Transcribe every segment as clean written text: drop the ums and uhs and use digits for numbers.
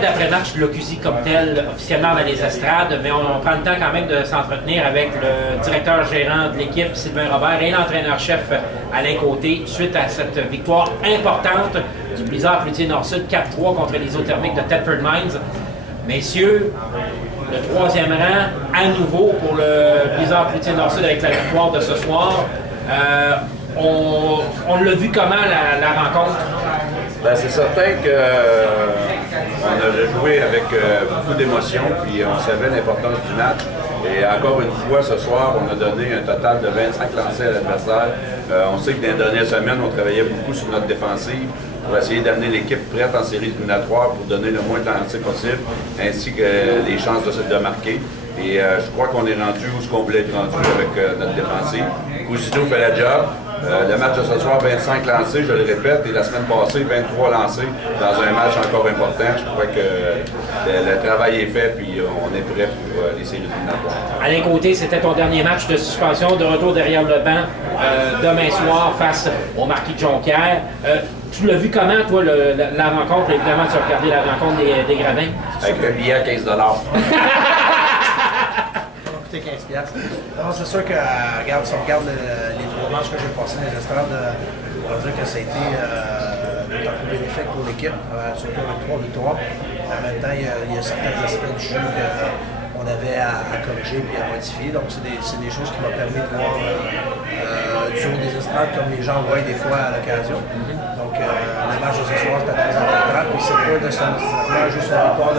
d'après-match de l'Ocusy comme tel, officiellement dans les estrades, mais on prend le temps quand même de s'entretenir avec le directeur gérant de l'équipe, Sylvain Robert, et l'entraîneur-chef Alain Côté, suite à cette victoire importante du Blizzard Cloutier Nord-Sud 4-3 contre les Isothermiques de Thetford Mines. Messieurs, le troisième rang, à nouveau pour le Blizzard Cloutier Nord-Sud avec la victoire de ce soir. On l'a vu comment la rencontre? Ben, c'est certain qu'on a joué avec beaucoup d'émotion, puis on savait l'importance du match. Et encore une fois, ce soir, on a donné un total de 25 lancers à l'adversaire. On sait que dans les dernières semaines, on travaillait beaucoup sur notre défensive pour essayer d'amener l'équipe prête en séries éliminatoires pour donner le moins de lancers possible, ainsi que les chances de marquer. Et je crois qu'on est rendu où ce qu'on voulait être rendu avec notre défensive. Cousineau fait la job. Le match de ce soir, 25 lancés, je le répète, et la semaine passée, 23 lancés dans un match encore important. Je crois que le travail est fait, puis on est prêt pour les séries éliminatoires. Alain Côté, c'était ton dernier match de suspension, de retour derrière le banc demain soir face au Marquis de Jonquière. Tu l'as vu comment, toi, la rencontre? Évidemment, tu as regardé la rencontre des Gradins. Avec le billet à 15 $. coûté 15$. Non, c'est sûr que, regarde, si on regarde les 3 matchs que j'ai passés dans les estrades, on va dire que ça a été d'autant plus bénéfique pour l'équipe, surtout avec 3 victoires. En même temps, il y a certains aspects du jeu qu'on avait à corriger et à modifier. Donc, c'est des choses qui m'ont permis de voir du haut des estrades comme les gens voient des fois à l'occasion. Donc, le match de ce soir, c'était très important. Puis, c'est pas nécessairement juste une victoire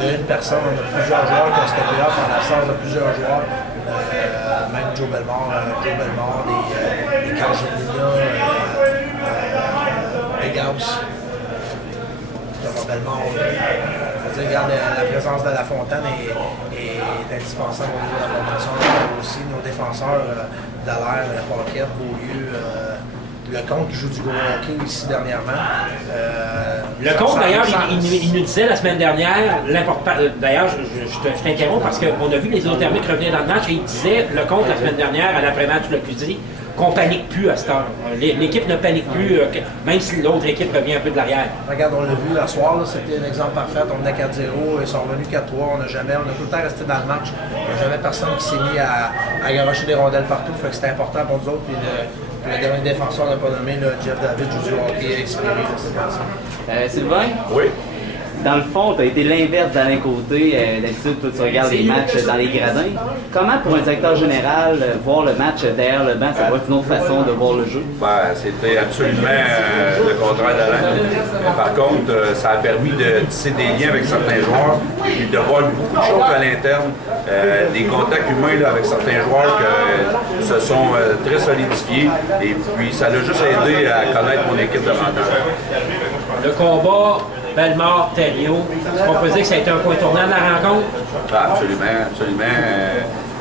d'une personne. On a plusieurs joueurs qui ont steppé up en l'absence de plusieurs joueurs. Même Joe Belmore, des Cargelina, des Gauss, Thomas Belmore. Regarde, la présence de La Fontaine est indispensable au niveau de la formation. Aussi, nos défenseurs Dallaire, Paquette, Beaulieu, Lecomte qui joue du gros hockey ici dernièrement. Lecomte, d'ailleurs, il nous disait la semaine dernière, l'important. D'ailleurs, je t'interromps parce qu'on a vu les Isothermiques revenir dans le match et il disait, Lecomte, la semaine dernière, à l'après-match de l'Ocusy, qu'on panique plus à cette heure. L'équipe ne panique plus, même si l'autre équipe revient un peu de l'arrière. Regarde, on l'a vu la soir, c'était un exemple parfait. On venait 4-0, ils sont revenus 4-3. On a tout le temps resté dans le match. Il n'y a jamais personne qui s'est mis à garocher des rondelles partout. Fait que c'était important pour nous autres. Puis le dernier défenseur n'a pas nommé, Jeff David, joue du hockey inspiré de cette personne. Sylvain? Oui. Dans le fond, tu as été l'inverse d'Alain Côté. D'habitude, toi, tu regardes les matchs dans les gradins. Comment, pour un directeur général, voir le match derrière le banc, ça va être une autre façon de voir le jeu? Ben, c'était absolument le contraire d'Alain. Par contre, ça a permis de tisser des liens avec certains joueurs et de voir beaucoup de choses à l'interne. Des contacts humains là, avec certains joueurs qui se sont très solidifiés. Et puis, ça l'a juste aidé à connaître mon équipe davantage. Le combat Bellemare-Thériault, est-ce qu'on peut dire que ça a été un point tournant de la rencontre? Ah, absolument, absolument.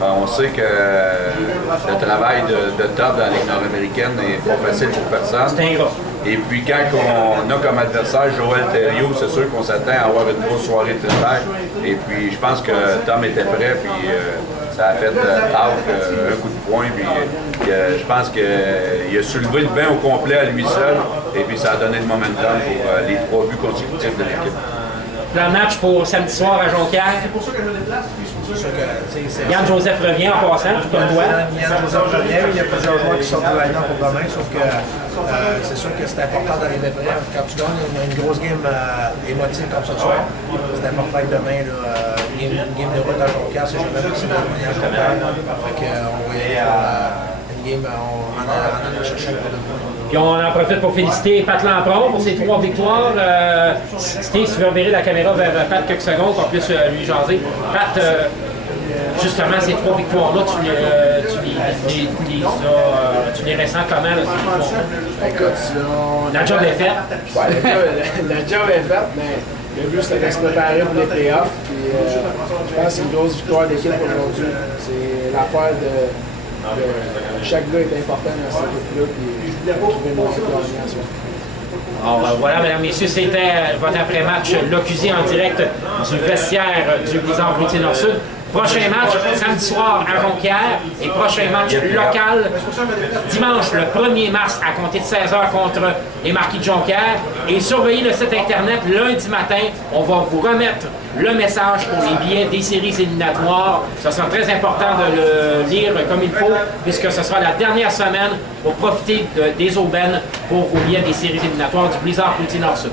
On sait que le travail de top dans la Ligue nord-américaine n'est pas facile pour personne. C'est un gars. Et puis quand on a comme adversaire Joël Thériault, c'est sûr qu'on s'attend à avoir une grosse soirée de travail. Et puis je pense que Tom était prêt, puis ça a fait un coup de poing. Puis je pense qu'il a soulevé le banc au complet à lui seul. Et puis ça a donné le momentum pour les 3 buts consécutifs de l'équipe. Plan de match pour samedi soir à Jonquière. Yann-Joseph revient en passant, tout comme toi. Yann-Joseph revient, il y a plusieurs joueurs qui sortent du line-up pour demain, sauf que c'est sûr que c'est important d'arriver prêt. Quand tu gagnes une grosse game émotive comme ce soir, c'est important que demain, une game de route à Jonquière, c'est jamais possible de revenir à Jonquière. Fait qu'on va y aller pour une game, on en a cherché pour demain. Puis on en profite pour féliciter Pat Lampron pour ses 3 victoires. Steve, si tu veux revirer la caméra vers Pat quelques secondes, qu'on puisse lui jaser. Pat, justement, ces 3 victoires-là, tu les ressens comment, là, ces victoires-là? Écoute, La job est faite. Ouais, la job est faite, mais le but c'était de se préparer pour les playoffs. Puis, je pense que c'est une grosse victoire d'équipe aujourd'hui. C'est l'affaire de chaque gars est important dans cette équipe-là. Voilà, mesdames, messieurs, c'était votre après-match l'Ocusy en direct du vestiaire du Blizzard Cloutier Nord-Sud. Prochain match, samedi soir à Jonquière et prochain match local dimanche le 1er mars à compter de 16h contre les Marquis de Jonquière. Et surveillez le site internet lundi matin, on va vous remettre le message pour les billets des séries éliminatoires. Ce sera très important de le lire comme il faut puisque ce sera la dernière semaine pour profiter des aubaines pour vos billets des séries éliminatoires du Blizzard Poutine Nord-Sud.